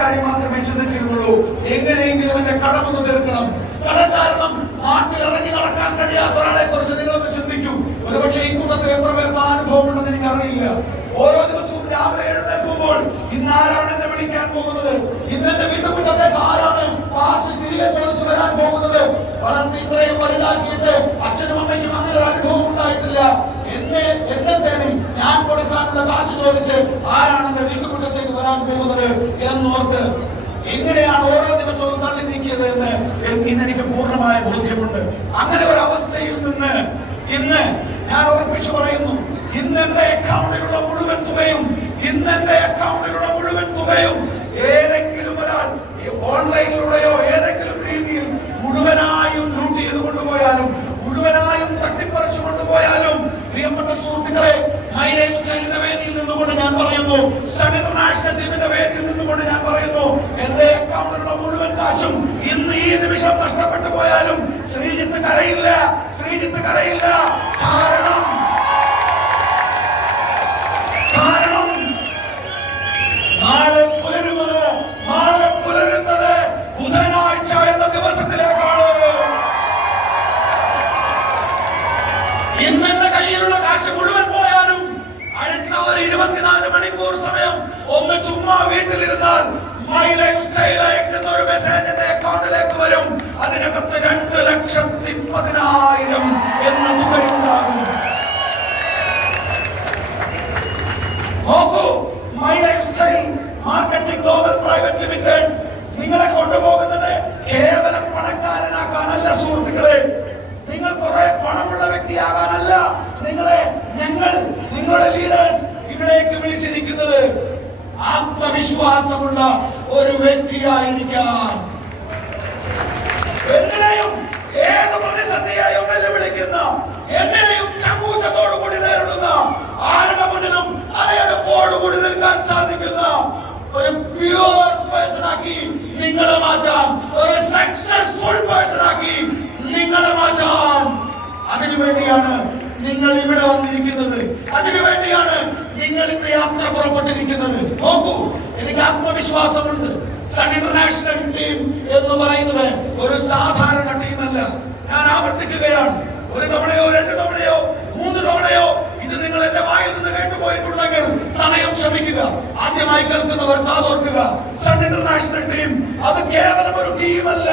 കാര്യം മാത്രമേ ചിന്തിച്ചിരുന്നുള്ളൂ. എങ്ങനെയെങ്കിലും എന്റെ കടമൊന്ന് തീർക്കണം. കടം കാരണം നാട്ടിൽ ഇറങ്ങി നടക്കാൻ കഴിയാത്ത ഒരാളെ കുറിച്ച് നിങ്ങളൊന്ന് ചിന്തിക്കൂ. ഒരുപക്ഷെ ഈ കൂട്ടത്തിൽ എത്ര പേർക്ക് ആ അനുഭവം ഉണ്ടെന്ന് എനിക്കറിയില്ല. ഓരോ ദിവസവും രാവിലെ എഴുന്നേൽക്കുമ്പോൾ ഇന്ന് ആരാണ് എന്നെ വിളിക്കാൻ പോകുന്നത്, ഇന്ന് എന്റെ വീട്ടുമുറ്റത്തേക്ക് ആരാണ് കാശ് തിരികെ ചോദിച്ചു വരാൻ പോകുന്നത്. വളർത്തി ഇത്രയും വലുതാക്കിയിട്ട് അച്ഛനും അമ്മയ്ക്കും അങ്ങനെ ഒരു അനുഭവം ഉണ്ടായിട്ടില്ല. എന്നെ തേടി ഞാൻ കൊടുക്കാനുള്ള കാശ് ചോദിച്ച് ആരാണ് എന്റെ വീട്ടുമുറ്റത്തേക്ക് വരാൻ പോകുന്നത് എന്നോർത്ത് എങ്ങനെയാണ് ഓരോ ദിവസവും തള്ളി നീക്കിയത് എന്ന് ഇന്നെനിക്ക് പൂർണ്ണമായ ബോധ്യമുണ്ട്. അങ്ങനെ ഒരു അവസ്ഥയിൽ നിന്ന് ഇന്ന് ഞാൻ ഉറപ്പിച്ചു പറയുന്നു, ഇന്ന് എന്റെ അക്കൗണ്ടിലുള്ള മുഴുവൻ തുകയും ഏതെങ്കിലും ഒരാൾ ഓൺലൈനിലൂടെയോ ഏതെങ്കിലും രീതിയിൽ മുഴുവനായും ലൂട്ട് ചെയ്ത് കൊണ്ടുപോയാലും മുഴുവനായും തട്ടിപ്പറിച്ചു കൊണ്ടുപോയാലും, പ്രിയപ്പെട്ട സുഹൃത്തുക്കളെ, മൈ ലൈഫ് സ്റ്റൈലിന്റെ വേദിയിൽ നിന്നുകൊണ്ട് ഞാൻ പറയുന്നു, സൺ ഇന്റർനാഷണൽ ടീമിന്റെ വേദിയിൽ നിന്നുകൊണ്ട് ഞാൻ പറയുന്നു, എന്റെ അക്കൗണ്ടിലുള്ള മുഴുവൻ കാശും ഇന്ന് ഈ നിമിഷം നഷ്ടപ്പെട്ടു പോയാലും ശ്രീജിത്ത് കരയില്ല. കാരണം നാളെ പുലരുന്നത് ബുധനാഴ്ച എന്ന ദിവസത്തിലേക്കാണ്. ഇന്നെന്റെ കയ്യിലുള്ള കാശ് മുഴുവൻ പോയാലും അടുത്ത ഒരു 24 മണിക്കൂർ സമയം ഒന്ന് ചുമ്മാ വീട്ടിലിരുന്നാൽ മൈ ലൈഫ് സ്റ്റൈൽ അയക്കുന്ന ഒരു മെസ്സേജ് എന്റെ അക്കൗണ്ടിലേക്ക് വരും. അതിനകത്ത് 2,10,000 എന്ന തുകയുണ്ടാകും. നോക്കൂ, my life style marketing global private limited നിങ്ങളെ കൊണ്ടുപോകുന്നത് കേവലം പണക്കാരനാക്കാനല്ല സുഹൃത്തുക്കളെ, നിങ്ങൾ കുറെ പണമുള്ള വ്യക്തിയാകാനല്ല. നിങ്ങളുടെ ലീഡേഴ്സ് ഇവിടേക്ക് വിളിച്ചിരിക്കുന്നത് ആത്മവിശ്വാസമുള്ള ഒരു വ്യക്തിയായിരിക്കാൻ, എന്തിനേയും ഏത് പ്രതിസന്ധിയെയും വെല്ലുവിളിക്കുന്ന, എന്തിനേയും ചങ്കൂറ്റത്തോടുകൂടി നേരിടുന്ന, ആരുടെ മുന്നിലും അരയടുപ്പോടുകൂടി നിൽക്കാൻ സാധിക്കുന്ന ഒരു പ്യൂർ പേഴ്സൺ ആക്കി നിങ്ങളെ മാറ്റാൻ, ഒരു സക്സസ്ഫുൾ പേഴ്സൺ ആക്കി നിങ്ങളെ മാറ്റാൻ, അതിനുവേണ്ടിയാണ് നിങ്ങൾ ഇവിടെ വന്നിരിക്കുന്നത്. അതിനുവേണ്ടിയാണ് നിങ്ങൾ ഇന്ന് യാത്ര പുറപ്പെട്ടിരിക്കുന്നത്. നോക്കൂ, എനിക്ക് ആത്മവിശ്വാസമുണ്ട്. സൺ ഇന്റർനാഷണൽ ടീം എന്ന് പറയുന്നത് ഒരു സാധാരണ ടീമല്ല. ഞാൻ ആവർത്തിക്കുകയാണ്, ഒരു തവണയോ 2 തവണയോ 3 തവണയോ ഇത് നിങ്ങൾ എന്റെ വായിൽ നിന്ന് കേട്ടുപോയിട്ടുണ്ടെങ്കിൽ സദയം ക്ഷമിക്കുക. ആദ്യമായി കേൾക്കുന്നവർ കാതോർക്കുക. സൺ ഇന്റർനാഷണൽ ടീം അത് കേവലം ഒരു ടീമല്ല.